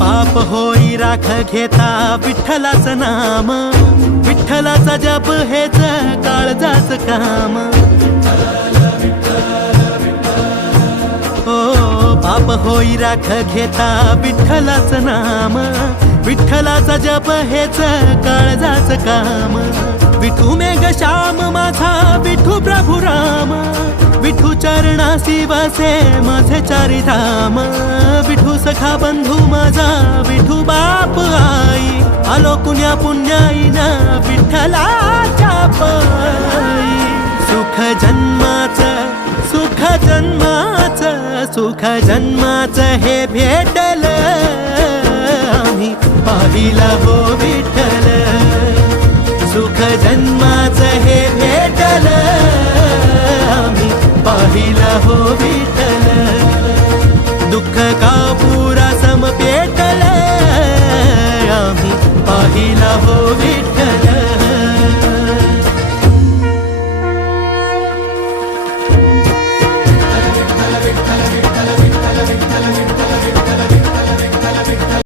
पाप होई राख घेता विठ्ठलाचं नाम, विठ्ठलाचा जप हेच काळजाच काम। हो पाप होई राख घेता विठ्ठलाचं नाम, विठ्ठलाचा जप हेच काळजाच काम। विठू मेघ श्याम माझा विठू प्रभु राम, विठू चरणासी वसे माझे चारी धाम। विठू सखा बंधू माझा विठू बाप आई, आलो कुण्या पुण्याईना विठ्ठलाच्या पायी। सुख जन्माचं सुख जन्माचं सुख जन्माचं हे भेटलं आम्ही पाहिला हो विठ्ठल। सुख जन्माचं हे भेटलं आम्ही पाहिला हो विठ्ठल। दुःख का पुरा सम पेटलं आम्ही पाहिला हो विठ्ठल।